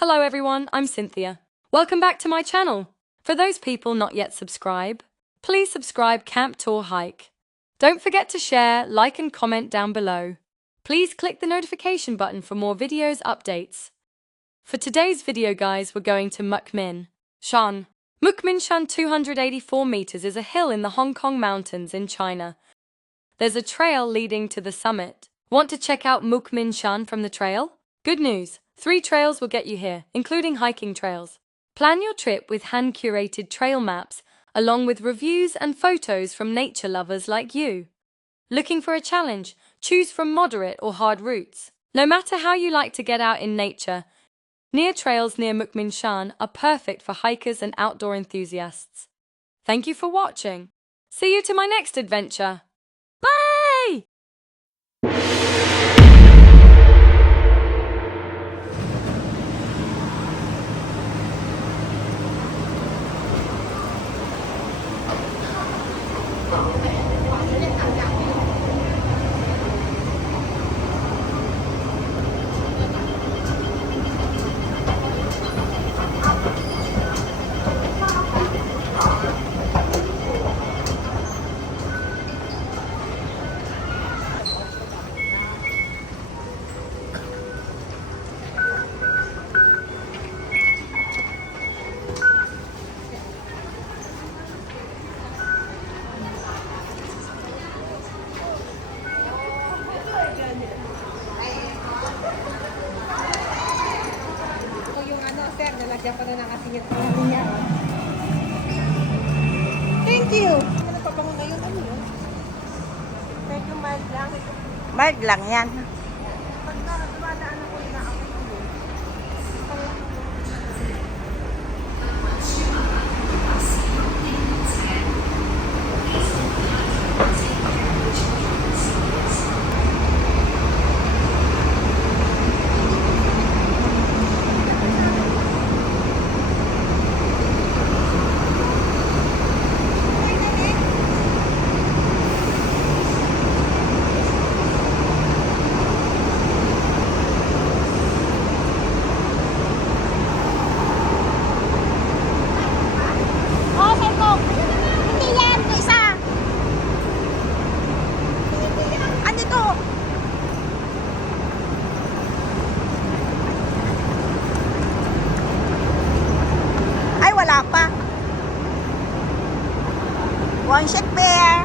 Hello everyone, I'm Cynthia. Welcome back to my channel. For those people not yet subscribed, please subscribe Camp Tour Hike. Don't forget to share, like and comment down below. Please click the notification button for more videos updates. For today's video guys, we're going to Mukmin Shan. Mukmin Shan 284 meters is a hill in the Hong Kong mountains in China. There's a trail leading to the summit. Want to check out Mukmin Shan from the trail? Good news! 3 trails will get you here, including hiking trails. Plan your trip with hand-curated trail maps, along with reviews and photos from nature lovers like you. Looking for a challenge? Choose from moderate or hard routes. No matter how you like to get out in nature, trails near Mukmin Shan are perfect for hikers and outdoor enthusiasts. Thank you for watching. See you to my next adventure. Bye! Nalagyan pa na nakasingit ko natin niya. Thank you! Ano pa bango na yun? Ano yun? Medyo mild lang. Mild lang yan. Pag dumadaan ako yun na ako yun. Wala pa. One shot bear.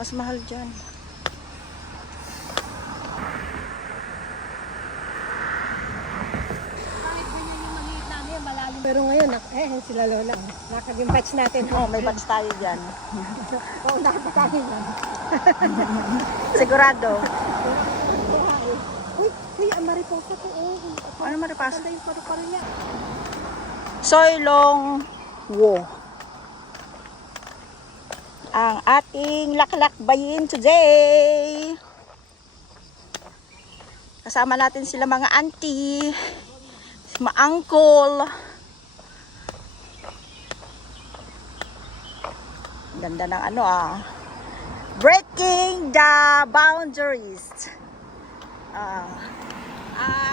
Mas mahal dyan. Pero ngayon, sila Lola. Nakaging batch natin. Oo, may batch tayo dyan. Oo, nakapatay yan. Sigurado. Uy, ang mariposa ko. Ano mariposa? Ganda yung paru-paro niya. Soilong Wo. Ang ating laklakbayin today. Kasama natin sila mga auntie, mga uncle. Ganda ng breaking the boundaries.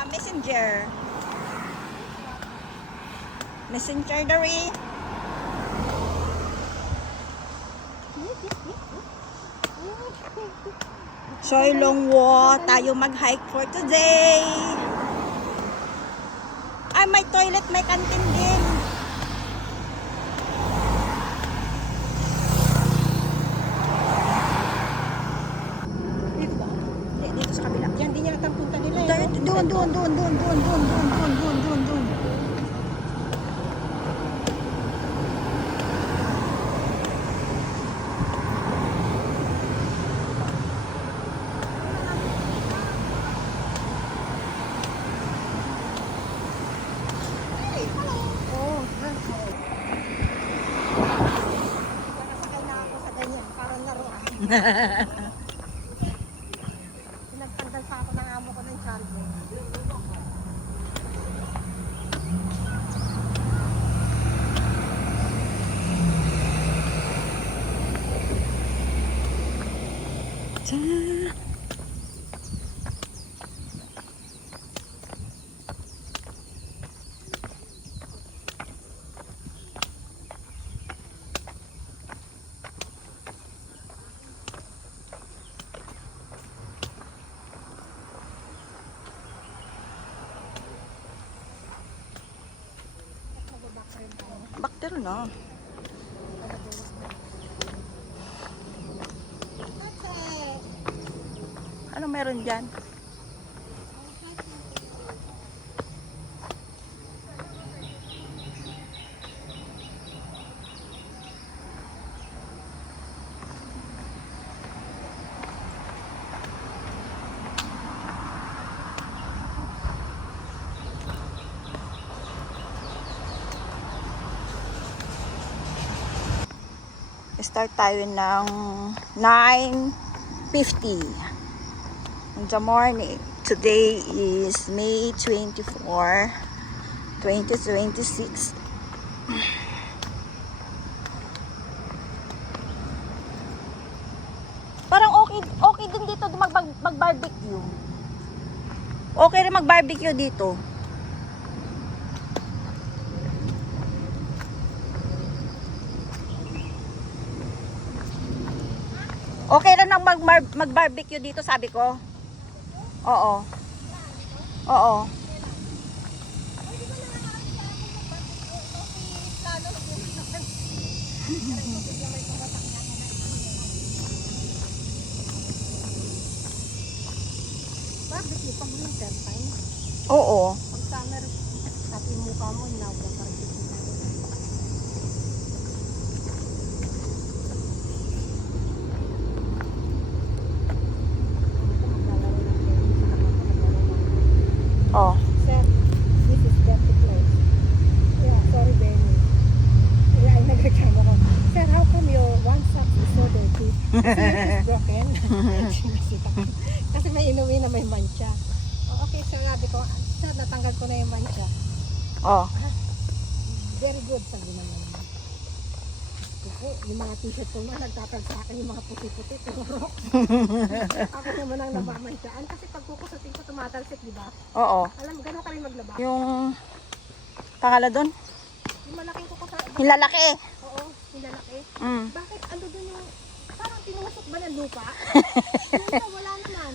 Messenger. Messenger dari. Soilongwo, tayo mag-hike for today. Ay, may toilet, may kantin din. Dito ba? Hindi, dito sa kabila. Yan din yata ang punta nila. Doon. Oo. Nakasakay na ako sa ganyan. Parang naroon. Pinagtanggal pa ako ng amo ko ng charger. Bakter na. Ano meron dyan? Start tayo ng 9:50 in the morning. Today is May 24, 2026. Parang okay din dito mag-barbecue. Okay rin mag-barbecue dito. Okay lang nang mag-barbecue dito, sabi ko. Oo. Oo. Barbecue pag winter time. Oo. Pag summer, pati yung mukha mo, barbecue. Oh. Sir, this is dirty place. Yeah, sorry, Benny. Yeah, ay nagreklamo ko. Sir, how come your one sock is so dirty? Kasi yours is broken. Sinisita ko. Kasi may inuwi na may mancha. Oh, okay, sir, sabi ko, sir, natanggal ko na yung mancha. Oh. Very good, sabi naman. Ako, yung mga t-shirt ko naman, nagtatag sa akin yung mga puti-puti, turok. Ako naman ang nabamansaan. Kasi pag kukusutin ko, tumatalsik, di ba? Oo. Alam mo, gano'n ka rin maglaba. Yung pangalan doon? Yung malaking kuko sa... Yung lalaki. Oo, yung lalaki. Mm. Bakit ano doon yung... Parang tinusok ba ng lupa? Yung wala naman.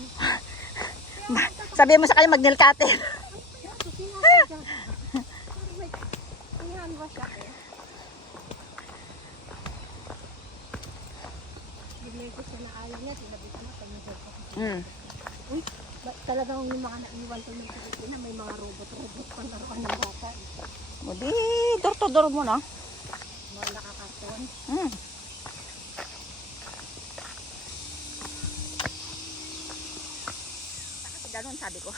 Sabi mo sa kanya mag-nail cutter. Inihan ba siya eh? Bigay ko siya na ayaw niya. Sinabi ko na, pag-nagod ko. Mm. Uy, talagang yung mga naiwan ko ng Pilipina, may mga robot-robot pa na ako ng bata. O di, door-to-door mo na. Mga nakakarton. Mm. Kasi ganun sabi ko.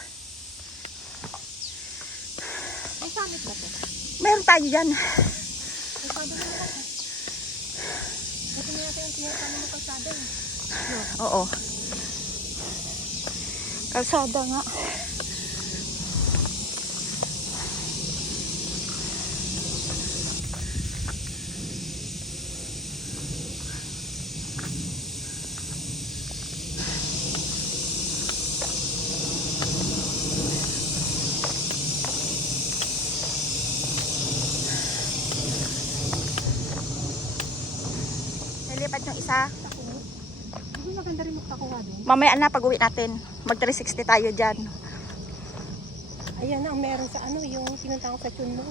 Ang samit na to. Meron tayo dyan. Ang sabi mo naman. Kasi natin ang tinatama mo kalsada eh. Oo. Kalsada nga. yung isa. Hindi maganda rin magpakuha doon. Mamaya na pag uwi natin. Mag 360 tayo dyan. Ayan na, ang meron sa ano, yung pinunta ko sa tune mo.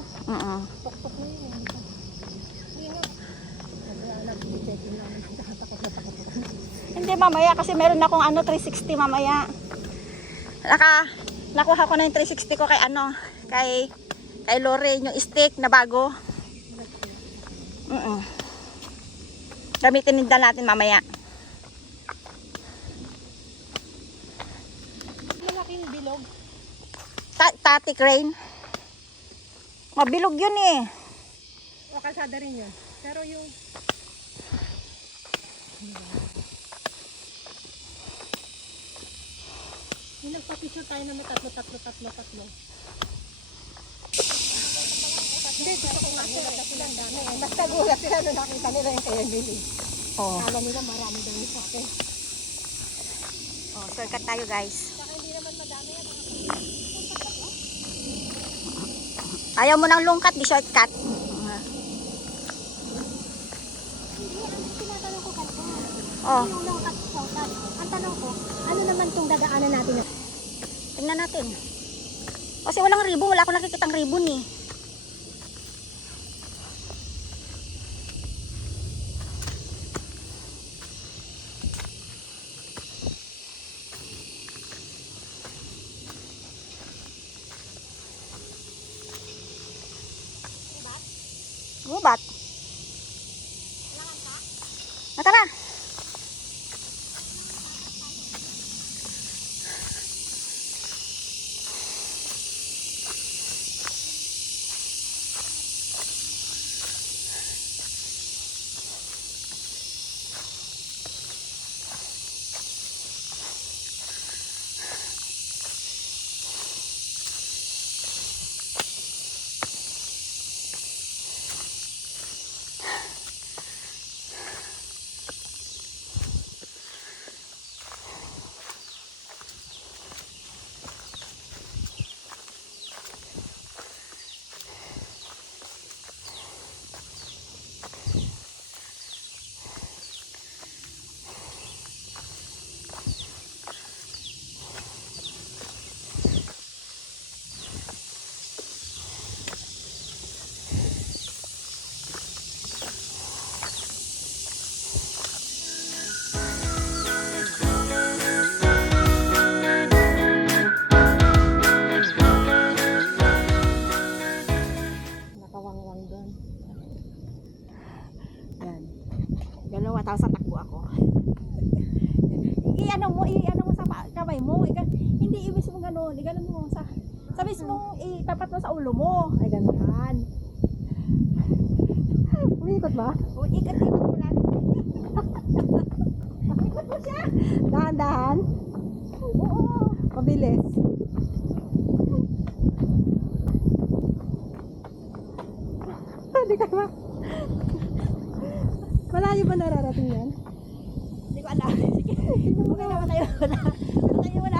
Tok-tok na yun. Hindi nga. Wala na, check-in namin. Takot na takot na. Hindi mamaya kasi meron akong ano 360 mamaya. Nakuha ko na yung 360 ko kay ano, kay Lore, yung stick na bago. Gamitin din natin mamaya. Malaking bilog. Tati crane. Mabilog yun eh. O kalsada rin yun. Pero yung... Yung nagpa-picture tayo na may tatlo. Hindi, pero kung nagulat na sila ang dami. Mas nagulat sila nung nakita nila yung kaya Billy. Oh. Kala nila marami daw yung sa akin. Oh, shortcut tayo guys. Saka hindi naman madami yan. Ayaw mo ng lungkat, di shortcut. Tinatanong ko kanto. Oh, Yung longkat. Ang tanong ko, ano naman itong dadaanan natin? tingnan natin. Kasi walang ribbon, wala akong nakikitang ribbon eh. Gubat. Tara. Nakawangwang doon. Yan. Dalawa, tapos tatakbo ako. I-ano mo sa kamay mo. Hindi ibig mo gano'n. Gano'n mo sa mismong itapat mo sa ulo mo. Ay, ganun. Yan. Umiikot ba? O, ikot-ikot mo lang. Ikot mo siya. Dahan-dahan? Oo. Mabilis. Hindi ka ba? Malayo ba nararating yan? Hindi ko alam. Sige. Okay naman kayo. Wala.